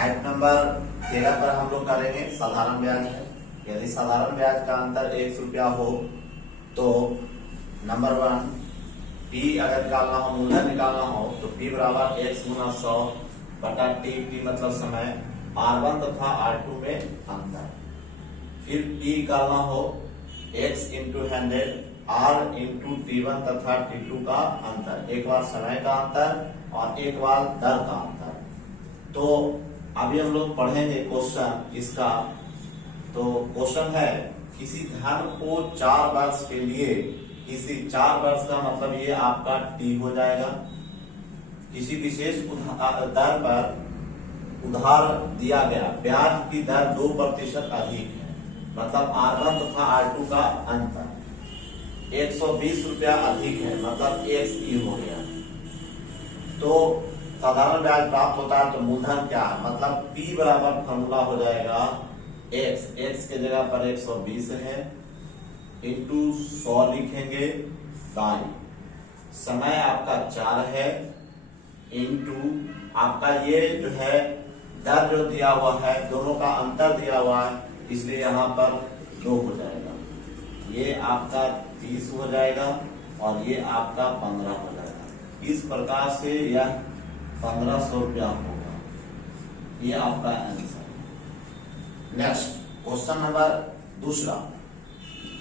Type number 13 पर हम लोग करेंगे साधारण ब्याज है। यदि साधारण ब्याज का अंतर 1 रुपया हो तो नंबर 1 P अगर निकालना हो, मूलधन निकालना हो तो P बराबर x गुना 100 बटा T मतलब समय, R1 तथा R2 में अंतर। फिर P निकालना हो x into 100 R into T1 तथा T2 का अंतर, एक बार समय का अंतर और एक बार दर का अंतर। तो अभी हम लोग पढ़ेंगे क्वेश्चन इसका। तो क्वेश्चन है किसी धन को 4 वर्ष के लिए, किसी 4 वर्ष का मतलब ये आपका T हो जाएगा, किसी विशेष दर पर उधार दिया गया, ब्याज की दर 2% अधिक है, मतलब R1 तथा R2 का अंतर 120 रुपया अधिक है, मतलब XE हो गया। तो साधारण ब्याज प्राप्त होता है तो मूलधन क्या है, मतलब P बराबर फॉर्मूला हो जाएगा x के जगह पर 120 है इंटू 100 लिखेंगे दाई, समय आपका 4 है इंटू आपका ये जो है दर जो दिया हुआ है, दोनों का अंतर दिया हुआ है इसलिए यहाँ पर 2 हो जाएगा, ये आपका 30 हो जाएगा और ये आपका 15 हो जाएगा। इस प्रकार से यह 1500 रुपया होगा, ये आपका आंसर। नेक्स्ट क्वेश्चन नंबर दूसरा,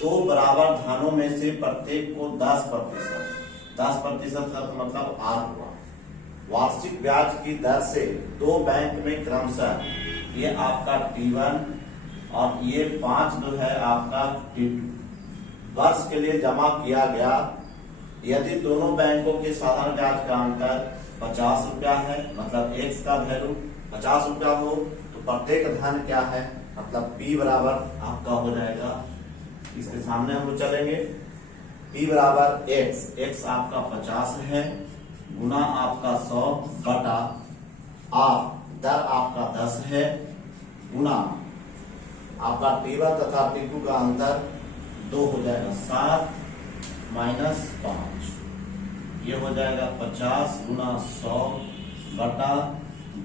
2 बराबर धनों में से प्रत्येक को 10% का तो मतलब R हुआ, वार्षिक ब्याज की दर से 2 बैंक में क्रमशः, ये आपका T1 और ये 5 जो है आपका T2 वर्ष के लिए जमा किया गया। यदि दोनों बैंकों के साधारण ब्याज का अंतर 50 रुपया है, मतलब x का वैल्यू 50 रुपया हो तो प्रत्येक धन क्या है, मतलब P बराबर आपका हो जाएगा, इसके सामने हम लोग चलेंगे, P बराबर x आपका 50 है गुना आपका 100 बटा R दर आपका 10 है गुना आपका T1 तथा T2 का अंतर 2 हो जाएगा, 7 माइनस 5, ये हो जाएगा 50 गुना 100 बटा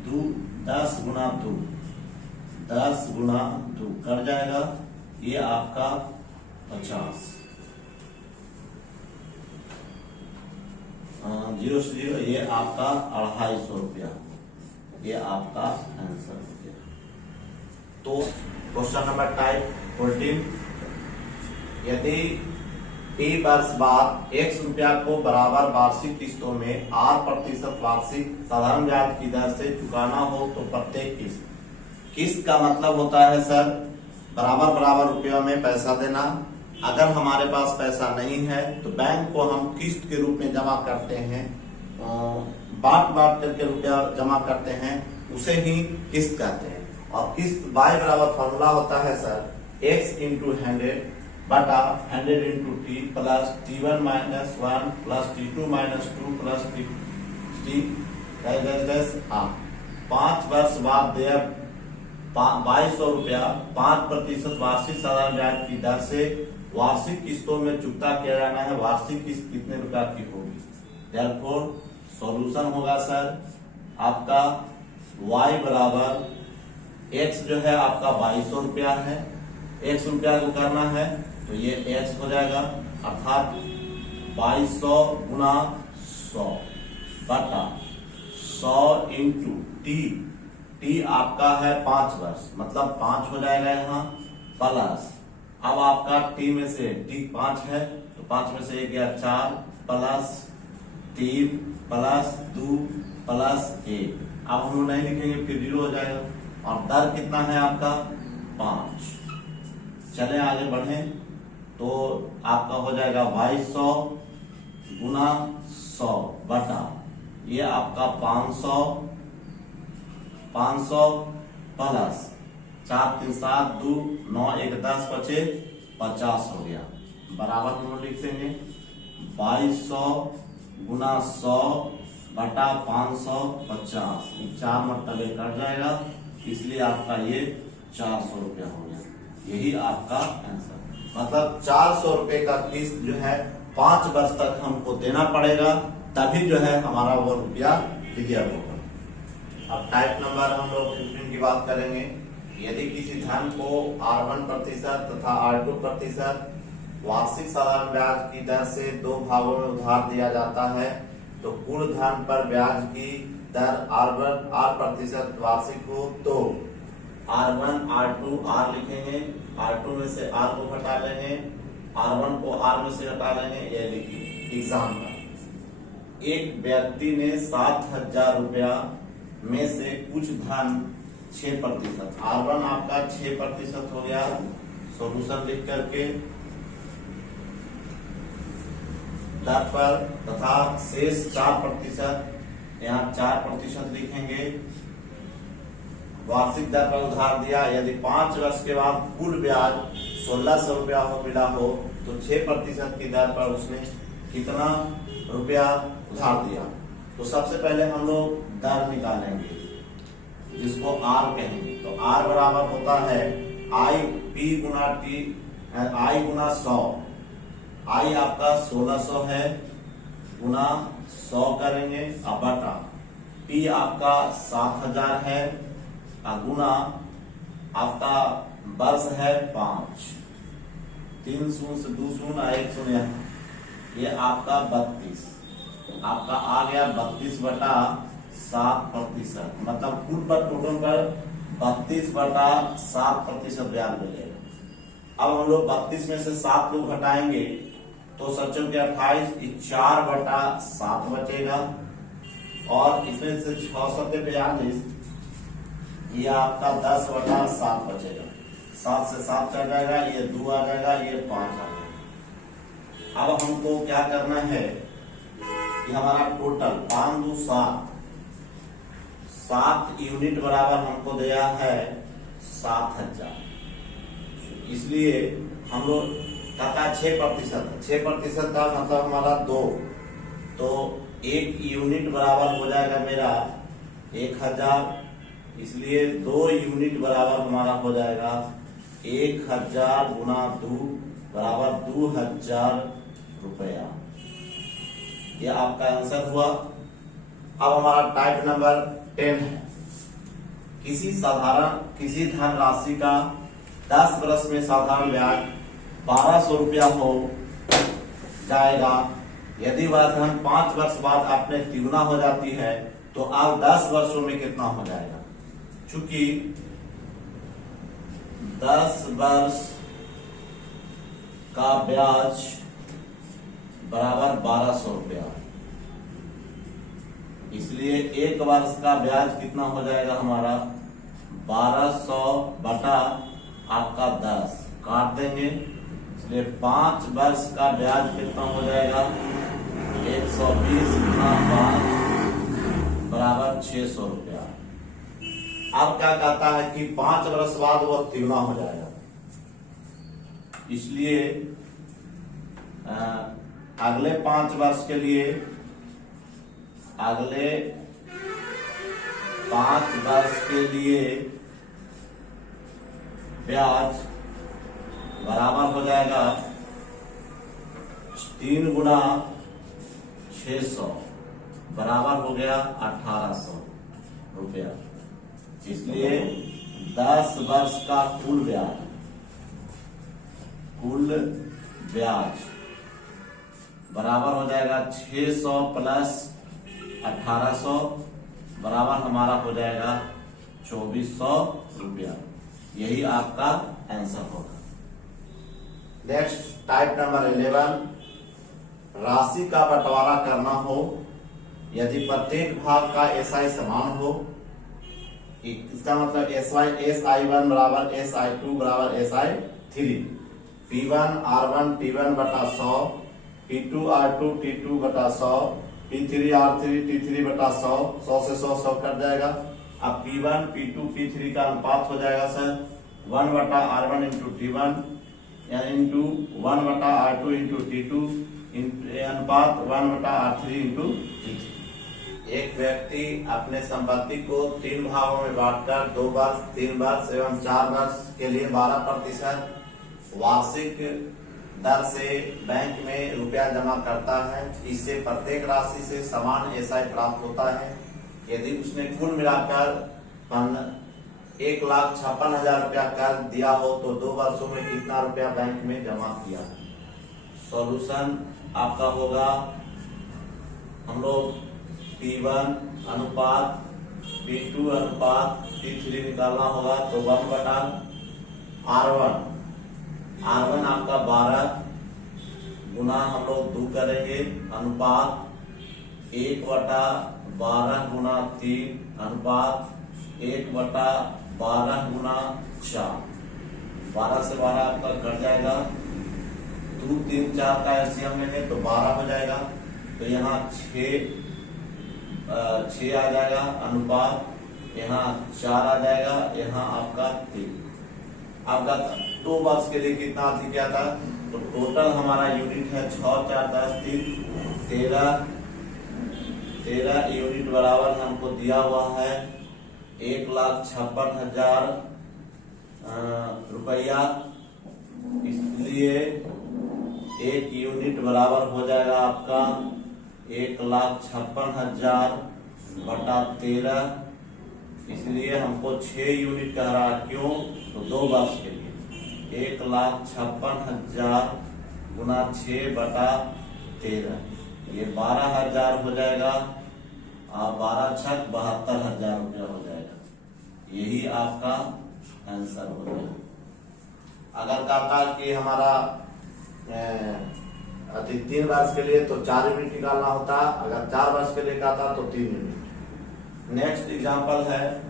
2, 10 गुना 2, 10 गुना 2 कर जाएगा, ये आपका 50, 0 से 0, ये आपका 250 रुपया, ये आपका आंसर हो गया। तो क्वेश्चन नंबर टाइप 14, यदि T वर्ष बाद x रुपया को बराबर वार्षिक किस्तों में R% वार्षिक साधारण ब्याज की दर से चुकाना हो तो प्रत्येक किस्त का मतलब होता है सर बराबर रुपयों में पैसा देना। अगर हमारे पास पैसा नहीं है तो बैंक को हम किस्त के रूप में जमा करते हैं, बांट करके रुपया जमा करते हैं, उसे ही किस्त कहते हैं। और किस्त y बराबर फॉर्मूला होता है सर x इंटू 100 बटा 100 into T plus T1 minus 1 plus T2 minus 2 plus T 5 वर्ष बाद देय 2200 रुपया 5% वार्षिक साधारण ब्याज की दर से वार्षिक किस्तों में चुकता किया जाना है। वार्षिक किस्त कितने रुपया की होगी, देयरफॉर सॉल्यूशन होगा सर आपका y बराबर x जो है आपका 2200 रुपया है, x रुपया को करना है तो ये x हो जाएगा, अर्थात 2200 गुना 100 बटा 100 इंटू T आपका है 5 वर्ष, मतलब 5 हो जाएगा यहाँ, प्लस अब आपका T में से T 5 है तो 5 में से 1 गया 4 प्लस 3 प्लस 2 प्लस 1, अब हम लोग नहीं लिखेंगे फिर 0 हो जाएगा, और दर कितना है आपका 5। चले आगे बढ़े तो आपका हो जाएगा 2200 गुना 100 बटा ये आपका 500 प्लस 4 3 7 2 9 1 10 बचे 50 हो गया, बराबर हम लोग लिख देंगे 2200 गुना 100 बटा 550, 4 मरतबे कट जाएगा, इसलिए आपका ये 400 रुपया हो गया, यही आपका आंसर। मतलब 400 रुपए का किस्त जो है 5 वर्ष तक हमको देना पड़ेगा, तभी जो है हमारा वो रुपया क्लियर होगा। अब टाइप नंबर हम लोग 15 की बात करेंगे। यदि किसी धन को R1% तथा R2% वार्षिक साधारण ब्याज की दर से 2 भागों में उधार दिया जाता है, तो कुल धन पर ब्याज की दर R% वार्षिक हो तो R1, R2, R लिखेंगे, R2 में से R को घटा लेंगे, R1 को R में से घटा लेंगे। ये लिखिए एग्जाम्पल, एक व्यक्ति ने 7,000 रुपया में से कुछ धन 6%, R1 आपका 6% हो गया, सॉल्यूशन लिख करके दर पर, तथा शेष 4%, यहाँ 4% लिखेंगे। वार्षिक दर पर उधार दिया, यदि 5 वर्ष के बाद कुल ब्याज 1,600 रुपया मिला हो तो 6% की दर पर उसने कितना रुपया उधार दिया। तो सबसे पहले हम लोग दर निकालेंगे जिसको R कहेंगे। तो R बराबर होता है I गुना 100। I आपका 1,600 है, गुना 100 करेंगे, अब बटा P आपका 7,000 है, गुना आपका वर्ष है 5, 3 शून्य से 2 शून्य 1 शून्य, ये आपका 32, आपका आ गया 32/7%, मतलब कुल पर टोटल पर 32/7% ब्याज मिलेगा। अब हम लोग 32 में से 7 को घटाएंगे तो सच्चों के 28, 4/7 बचेगा, और इसमें से 642, ये आपका 10/7 बचेगा। 7 से 7 कट जाएगा, ये 2 आ जाएगा, ये 5 आ जाएगा। अब हमको क्या करना है कि हमारा टोटल 5 2 7 यूनिट बराबर हमको दिया है 7,000, इसलिए हम लोग का 6% का मतलब हमारा 2, तो 1 यूनिट बराबर हो जाएगा मेरा 1,000, इसलिए 2 यूनिट बराबर हमारा हो जाएगा 1,000 गुना 2 बराबर 2,000 रुपया। ये आपका आंसर हुआ। अब हमारा टाइप नंबर 10 है, किसी धन राशि का 10 वर्ष में साधारण ब्याज 1,200 रुपया हो जाएगा। यदि वह धन 5 वर्ष बाद अपने तिगुना हो जाती है तो अब 10 वर्षों में कितना हो जाएगा। चूंकि 10 वर्ष का ब्याज बराबर 1,200 रुपया, इसलिए 1 वर्ष का ब्याज कितना हो जाएगा हमारा 1,200 बटा आपका 10 काट देंगे, इसलिए 5 वर्ष का ब्याज कितना हो जाएगा 120 गुना 5 बराबर 600 रुपया। अब क्या कहता है कि 5 वर्ष बाद वह तिगुना हो जाएगा, इसलिए अगले 5 वर्ष के लिए ब्याज बराबर हो जाएगा 3 गुना 600 बराबर हो गया 1,800 रुपया। इसलिए 10 वर्ष का कुल ब्याज बराबर हो जाएगा 600 प्लस 1,800 बराबर हमारा हो जाएगा 2,400 रुपया। यही आपका आंसर होगा। नेक्स्ट टाइप नंबर 11, राशि का बंटवारा करना हो यदि प्रत्येक भाग का SI समान हो। इसका मतलब SI1 बराबर SI2 बराबर SI3, P1 R1 T1 बटा 100, P2 R2 T2 बटा 100, P3 R3 T3 बटा 100, 100 से 100 कट जाएगा। अब P1 P2 P3 का अनुपात हो जाएगा सर 1 बटा R1 इंटू T1 इंटू 1 बटा R2 इंटू T2 अनुपात 1 बटा R3 इंटू T3। एक व्यक्ति अपने संपत्ति को 3 भागों में बांटकर 2 वर्ष, 3 वर्ष एवं 4 वर्ष के लिए 12% वार्षिक दर से बैंक में रुपया जमा करता है। इससे प्रत्येक राशि से समान SI प्राप्त होता है। यदि उसने कुल मिलाकर 1,56,000 रुपया कर्ज दिया हो तो 2 वर्षों में कितना रुपया बैंक में जमा किया है। सॉल्यूशन आपका होगा, हम लोग P1 अनुपात P2 अनुपात P3 निकालना होगा। तो 1/R1 आपका 12 गुना हम लोग 2 करेंगे अनुपात 1/12 गुना 3 अनुपात 1/12 गुना 4। 12 से 12 आपका कट जाएगा, 2 3 4 का एलसीएम लेंगे तो 12 हो जाएगा। तो यहाँ 6 आ जाएगा अनुपात, यहाँ 4 आ जाएगा, यहाँ आपका 3। आपका 2 वर्ष के लिए कितना अधिक क्या था, तो टोटल हमारा यूनिट है 6 4 10 3 13 यूनिट बराबर हमको दिया हुआ है 1,56,000 रुपया। इसलिए 1 यूनिट बराबर हो जाएगा आपका 1,56,000 बटा 13। इसलिए हमको 6 यूनिट कह रहा है, क्यों, तो 2 वर्ष के लिए 1,56,000 गुना 6 बटा 13, ये 12,000 हो जाएगा और 12 छक 72,000 रुपया हो जाएगा। यही आपका आंसर हो जाएगा। अगर कहता कि हमारा 3 वर्ष के लिए तो 4 यूनिट निकालना होता, अगर 4 वर्ष के लिए कहता तो 3 यूनिट। नेक्स्ट एग्जांपल है,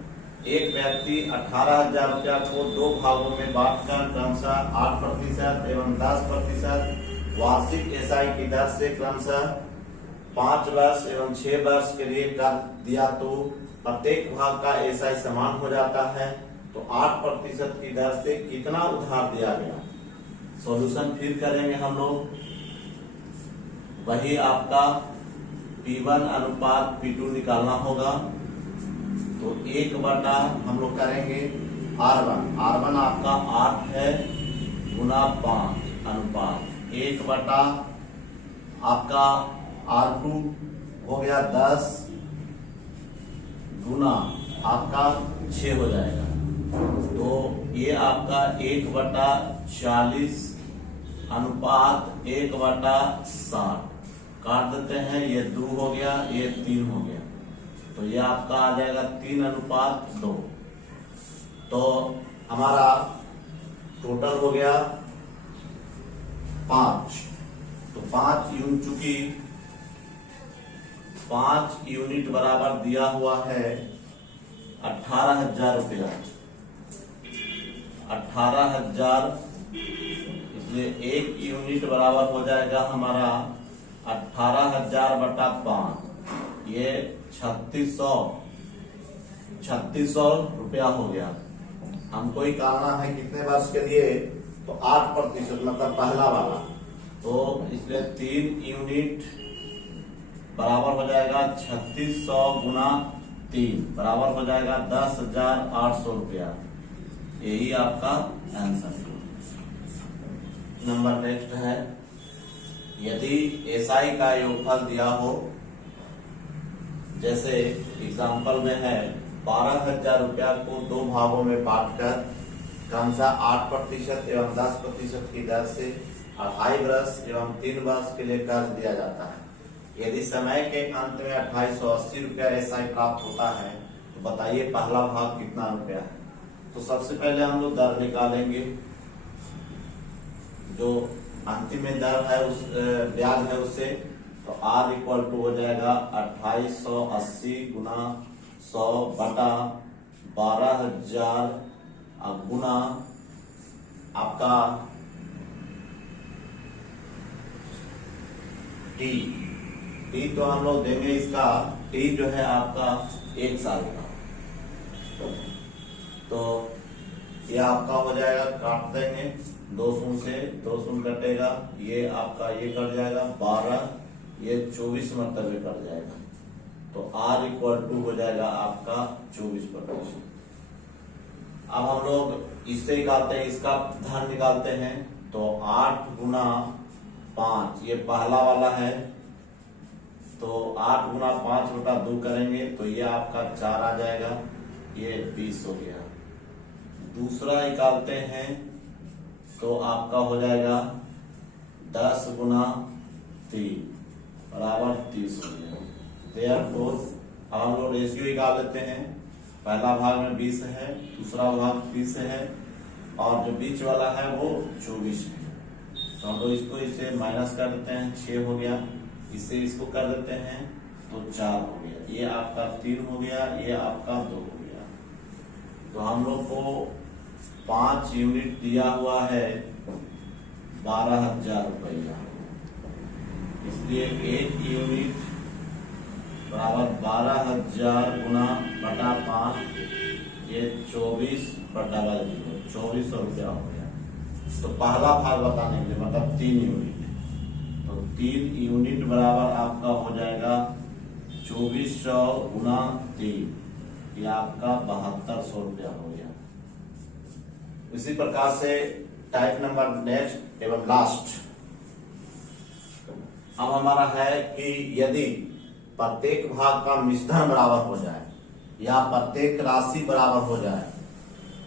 एक व्यक्ति 18,000 रुपया को 2 भागों में बांटकर क्रमशः 8% एवं 10% वार्षिक एसआई की दर से क्रमशः 5 वर्ष एवं 6 वर्ष के लिए कर दिया, तो प्रत्येक भाग का एसआई समान हो जाता है। तो 8% की दर से कितना उधार दिया गया। सॉल्यूशन फिर करेंगे हम लोग, वही आपका P1 अनुपात P2 निकालना होगा। तो 1/, हम लोग करेंगे R1 आपका 8 है गुना 5 अनुपात 1/, आपका R2 हो गया 10 गुना आपका 6 हो जाएगा। तो ये आपका 1/40 अनुपात 1/60 काट देते हैं, ये 2 हो गया, ये 3 हो गया, तो ये आपका आ जाएगा 3:2। तो हमारा टोटल हो गया 5। तो 5 यूनिट, चूंकि 5 यूनिट बराबर दिया हुआ है 18,000 रुपया, 18,000, इसलिए 1 यूनिट बराबर हो जाएगा हमारा 18,000 बटा 5, ये 3600 रुपया हो गया। हमको ही निकालना है कितने वर्ष के लिए, तो 8% मतलब पहला वाला। तो इसलिए 3 यूनिट बराबर हो जाएगा 3600 गुना 3 बराबर हो जाएगा 10,800 रुपया। यही आपका आंसर। नंबर नेक्स्ट है, यदि एसआई का योगफल दिया हो, जैसे एग्जांपल में है 12,000 रुपया को 2 भागों में बांटकर क्रमशः 8% एवं 10% की दर से 2.5 वर्ष एवं 3 वर्ष के लिए कर्ज दिया जाता है। यदि समय के अंत में 2880 रुपया एसआई प्राप्त होता है, तो बताइए पहला भाग कितना रुपया है। तो सबसे पहले हम लोग दर निकालेंगे, जो अंतिम में दर है उस ब्याज है उससे। तो R इक्वल टू हो जाएगा 2880 गुना 100 बटा 12,000 गुना आपका टी तो हम लोग देंगे इसका टी जो है आपका 1 साल का। तो ये आपका हो जाएगा, काट देंगे 2 शून्य से 2 शून्य कटेगा, ये आपका ये कट जाएगा 12, ये 24 मरतबे कट जाएगा। तो R इक्वल टू हो जाएगा आपका 24%। अब हम लोग इससे निकालते हैं, इसका धन निकालते हैं। तो 8 गुना 5, ये पहला वाला है, तो 8 गुना 5 बटा 2 करेंगे तो ये आपका 4 आ जाएगा, ये 20 हो गया। दूसरा निकालते हैं तो आपका हो जाएगा 10 गुना 3 बराबर 30 हो गया। देयरफॉर अब हम लोग रेशियो निकाल लेते हैं। पहला भाग में 20 है, दूसरा भाग 30 है और जो बीच वाला है वो 24 है। तो हम लोग इसको इससे माइनस कर देते हैं, 6 हो गया। इससे इसको कर देते हैं तो 4 हो गया। ये आपका 3 हो गया, ये आपका 2 हो गया। तो हम लोग को 5 यूनिट दिया हुआ है 12,000 रुपया। इसलिए 1 यूनिट बराबर 12,000 गुना बटा 5, ये 24/0 रुपया हो गया। तो पहला भाग बताने के लिए मतलब 3 यूनिट, तो 3 यूनिट बराबर आपका हो जाएगा 2400 गुना 3, ये आपका 7200 रुपया हो गया। इसी प्रकार से टाइप नंबर नेक्स्ट एवं लास्ट अब हमारा है कि यदि प्रत्येक भाग का मिश्रण बराबर हो जाए या प्रत्येक राशि बराबर हो जाए,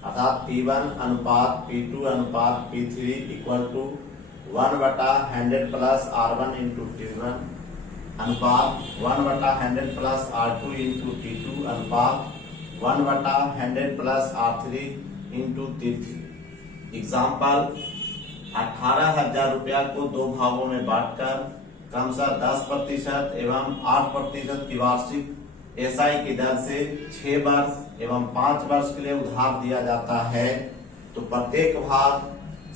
अर्थात P1 अनुपात P2 अनुपात P3 equal to 1/100 plus R1 into T1 अनुपात 1/100 प्लस R2 इंटू T2 अनुपात 1/100 plus R3 into T3। Example 18,000 रुपया को 2 भागों में बांटकर क्रमशः 10% एवं 8% की वार्षिक SI की दर से 6 वर्ष एवं 5 वर्ष के लिए उधार दिया जाता है। तो प्रत्येक भाग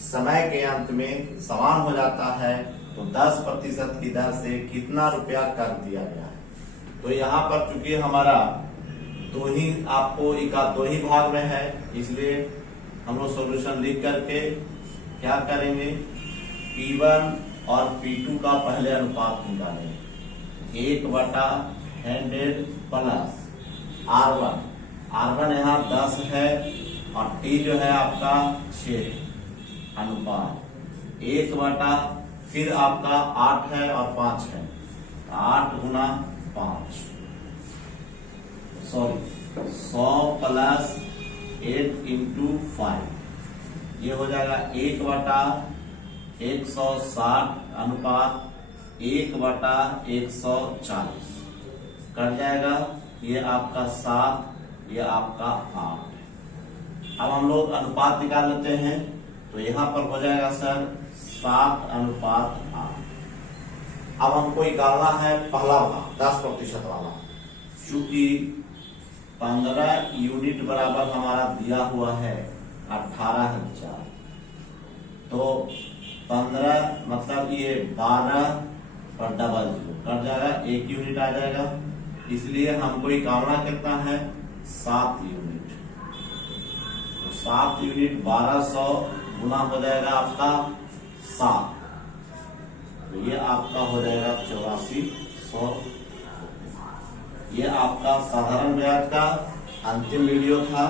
समय के अंत में समान हो जाता है, तो 10% की दर से कितना रुपया कर दिया गया है। तो यहाँ पर चूंकि हमारा दो ही भाग में है, इसलिए हम लोग सोल्यूशन लिख करके क्या करेंगे, P1 और P2 का पहले अनुपात निकालेंगे। 1/100 प्लस R1 यहाँ 10 है और T जो है आपका 6 अनुपात 1 फिर आपका 8 है और 5 है, 8 गुना 5 100 प्लस 8 इंटू 5, ये हो जाएगा 1/160 अनुपात 1/140 कट जाएगा। ये आपका 7, ये आपका 8। अब हम लोग अनुपात निकाल लेते हैं, तो यहाँ पर हो जाएगा सर 7/8। अब हमको निकालना है पहला भाग 10% वाला। चूंकि 15 यूनिट बराबर हमारा दिया हुआ है 18,000, तो 15 मतलब ये 12/00 कट जाएगा, 1 यूनिट आ जाएगा। इसलिए हमको निकालना कितना है 7 यूनिट। तो 7 यूनिट 1200 गुना हो जाएगा आपका 7, तो ये आपका हो जाएगा 8400। ये आपका साधारण ब्याज का अंतिम वीडियो था।